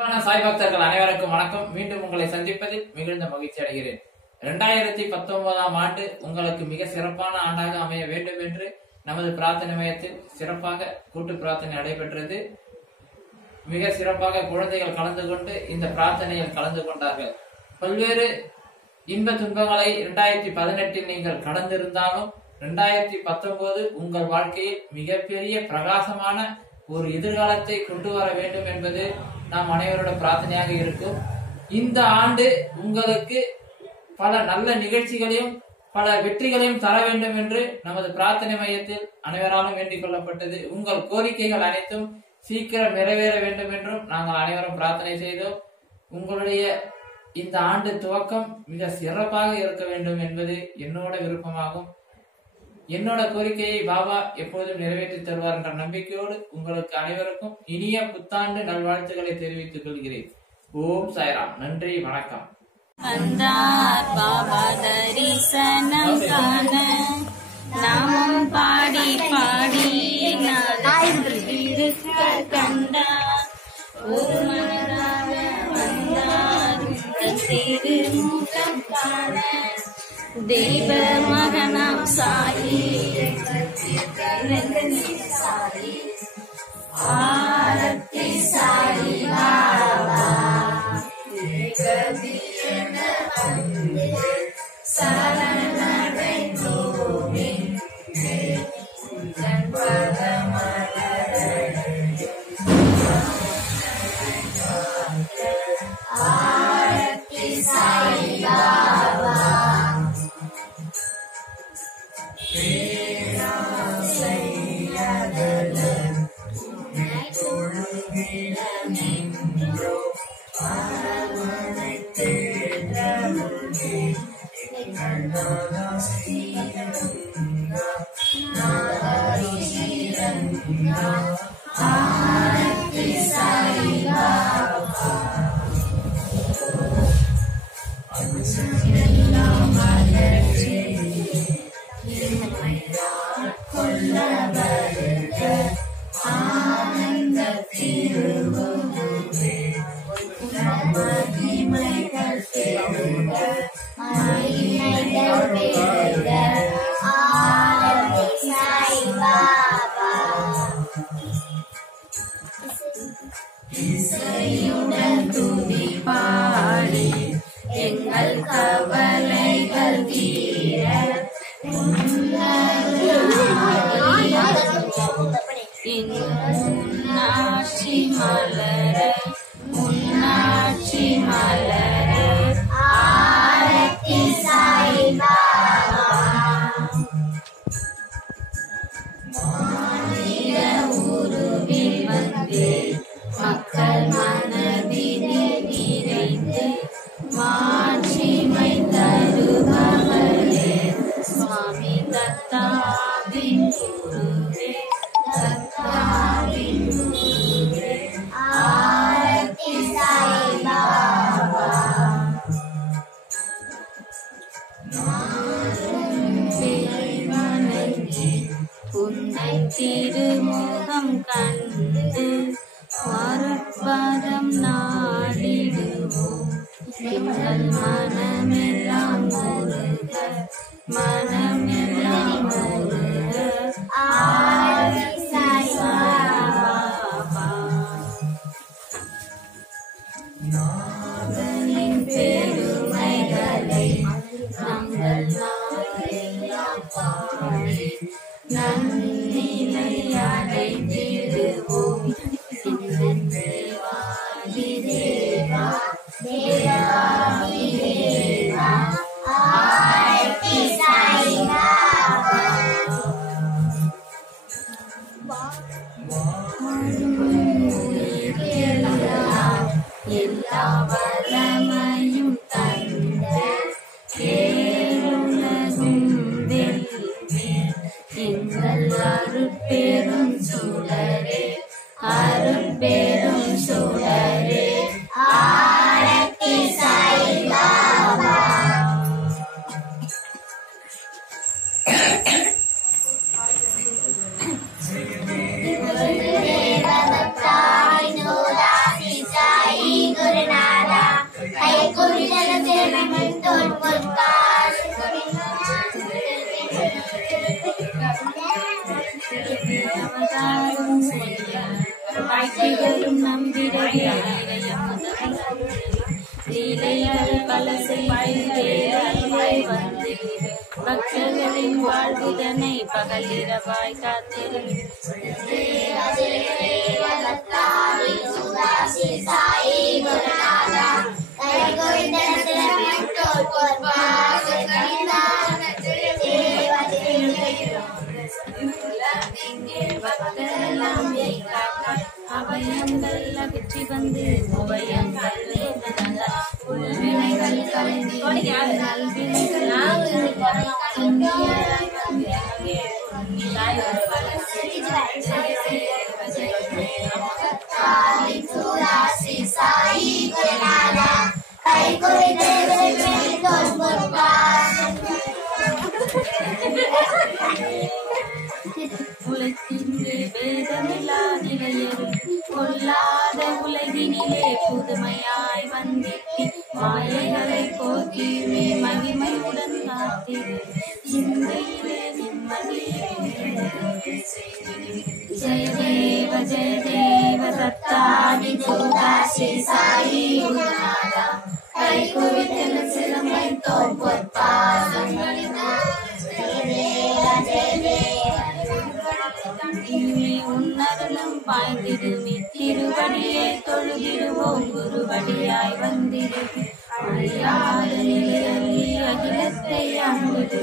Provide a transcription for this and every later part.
சாய் பக்தர்கள் அனைவருக்கும் வணக்கம். மீண்டும் உங்களை சந்திப்பதில் மிகுந்த மகிழ்ச்சி அடைகிறேன். 2019ஆம் ஆண்டு உங்களுக்கு மிக சிறப்பான ஆண்டாக அமைய வேண்டும் என்று நமது பிரார்த்தனை மையத்தில் சிறப்பாக கூட்டு பிரார்த்தனை நடைபெற்றது. மிக சிறப்பாக குழந்தைகள் கலந்து கொண்டு இந்த பிரார்த்தனையில் கலந்து கொண்டார்கள். பல்வேறு இன்ப துன்பங்களை 2018 நீங்கள் கடந்திருந்தாலும் 2019 உங்கள் வாழ்க்கையில் மிகப்பெரிய பிரகாசமான ஒரு எதிர்காலத்தை கொண்டு வர வேண்டும் என்பது நாம் அனைவரோட பிரார்த்தனையாக இருக்கும். இந்த ஆண்டு உங்களுக்கு பல நல்ல நிகழ்ச்சிகளையும் பல வெற்றிகளையும் தர வேண்டும் என்று நமது பிரார்த்தனை மையத்தில் அனைவராலும் வேண்டிக் கொள்ளப்பட்டது. உங்கள் கோரிக்கைகள் அனைத்தும் சீக்கிரம் நிறைவேற வேண்டும் என்றும் நாங்கள் அனைவரும் பிரார்த்தனை செய்தோம். உங்களுடைய இந்த ஆண்டு துவக்கம் மிக சிறப்பாக இருக்க வேண்டும் என்பது என்னோட விருப்பமாகும். என்னோட கோரிக்கையை பாபா எப்போதும் நிறைவேற்றி தருவார் என்ற நம்பிக்கையோடு உங்களுக்கு அனைவருக்கும் இனிய புத்தாண்டு நல்வாழ்த்துக்களை தெரிவித்துக் கொள்கிறேன். ஓம் சாய்ராம். நன்றி, வணக்கம். பாபா தரிசனம் காண நாமம் பாடி பாடி இருக்க கண்டார். ஒரு மனதாக வந்தார் திருமுகம் காண தெய்வ மகனாம் சாயி ஆரத்தி சாயி பாபா சரணடை கோவி ஆரத்தி சாயி பாபா இசையுடன் துதி பாடி எங்கள் கவலைகள் தீர முன்னாட்சி மலர முன்னாட்சி மலர ஆரத்தி சாய் பாபா மாநில உருவில் வந்து மக்கள் மனதிலே நிறைந்து மாட்சிமை தருபவரே சுவாமி தத்தாவின் குருவே தத்தாவின் குருவே ஆரத்தி சாய் பாபா வணங்கி உன்னை திருமுகம் கண்டு பரம் நாடிடுவோம். எங்கள் மனமெல்லாம் முருக மனமெல்லாம் முருக ஆரத்தி சாய் பாபா நாதனின் பெருமைகளை நாங்கள் நாளெல்லாம் பாடி நன்னிலை அடைந்திடுவோம். தேவாதி தேவா தேவாதி தேவா ஆரத்தி சாய் பாபா எல்லா வல்லமையும் தந்த கேளுலகும் வெல்வே எங்கள் அருட்பெரும் சுடரே அருட்பெரும் சுடரே ஆரத்தி லீலைகள் பல செய்வாய் வந்து பக்தர்களின் வாழ்வுதனை பகலிரவாய் காத்திரு. அபயங்கள் அகற்றி வந்து உபயங்கள் உள்வினைகள் உலகின்று வேதமில்லா நிலையரும் கொல்லாத உலகினிலே புதுமையாய் வந்திட்டு மாயைகளை போக்கியுமே மகிமையுடன் காத்திரு. சிந்தையிலே நிம்மதி. ஜெய தேவ சத்தாதி சோதாசி சாயி குருநாதா கை குவித்தன சிறமை தோற்பொற்பாதங்களின் உன்னதனம் பாய்ந்திடுமி திருவடியை தொழுதிடுவோம் குருவடியாய் வந்திரு. அறியாத நிலையல்லி அகிலத்தை அங்குது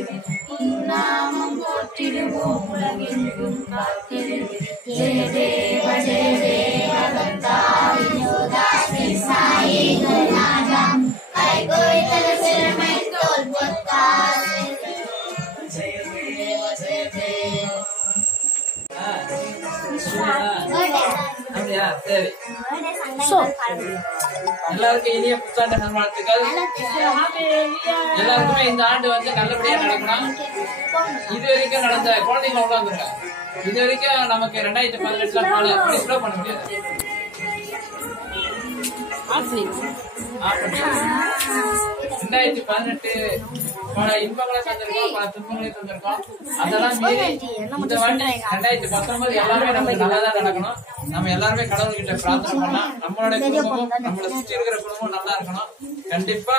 உன்னாமம் போற்றிடுவோம் உலகெங்கும் காத்திரு. ஜெய தேவ தத்தாதி யோதாசி சாயி குருநாதா கை குவித்தன சிறமை தோற்பொற்பாதங்களின் சரி, எல்லாருக்கும் இனிய புத்தாண்டு நல்வாழ்த்துக்கள். எல்லாருக்குமே இந்த ஆண்டு வந்து நல்லபடியா நடக்கணும். இது வரைக்கும் நடந்த குழந்தைங்க உள்ள வந்துருங்க. இது வரைக்கும் நமக்கு 2018 பண்ண முடியாது. 2018 பல இன்பங்களை தந்திருக்கோம், பல துன்பங்களை தந்திருக்கோம். அதெல்லாம் மீறி இந்த வாட்டி 2019 எல்லாமே நமக்கு நல்லாதான் நடக்கணும். நம்ம எல்லாருமே கடவுள்கிட்ட பிரார்த்தனை பண்ணலாம். நம்மளோட குடும்பமும் நம்மளை சுற்றி இருக்கிற குடும்பமும் நல்லா இருக்கணும். கண்டிப்பா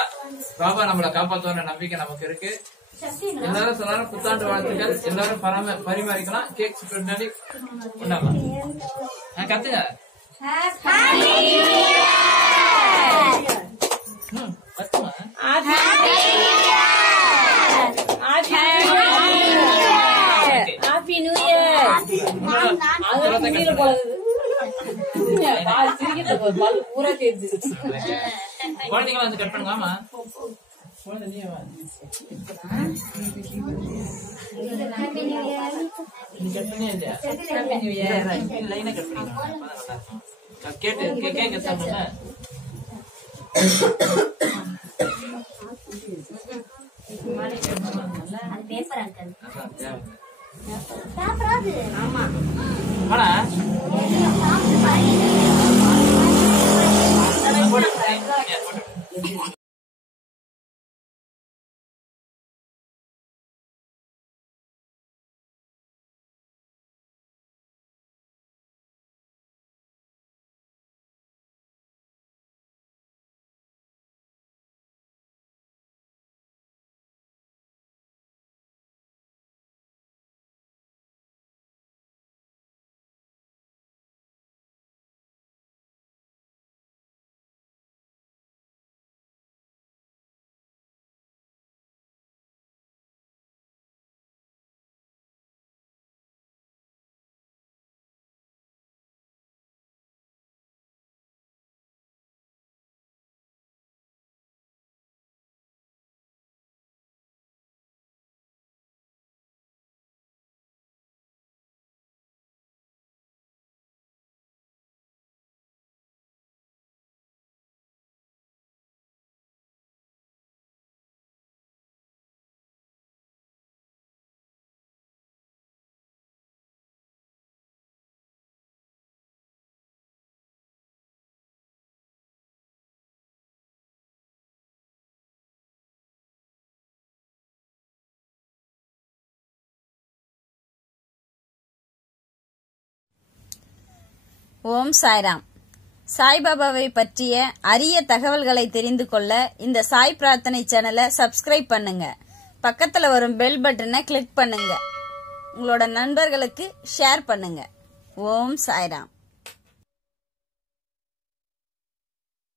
பாபா நம்மளை காப்பாற்றுற நம்பிக்கை நமக்கு இருக்கு. எல்லாரும் சொன்னாலும் புத்தாண்டு வாழ்த்துக்கள். எல்லாரும் பரிமாறிக்கலாம். கேக் பின்னாடி கொண்டாடலாம். கத்துங்க. குழந்தைங்க வந்து கட் பண்ணுங்க. ஆமா கட் பண்ணி லைனா கட் பண்ணிக்கலாம். கேட்டு கேட்க சாப்பிடுங்க. ஓம் சாய்ராம். சாய்பாபாவை பற்றிய அரிய தகவல்களை தெரிந்து கொள்ள இந்த சாய் பிரார்த்தனை சேனலை சப்ஸ்கிரைப் பண்ணுங்க. பக்கத்துல வரும் பெல் பட்டனை கிளிக் பண்ணுங்க. உங்களோட நண்பர்களுக்கு ஷேர் பண்ணுங்க. ஓம் சாய்ராம்.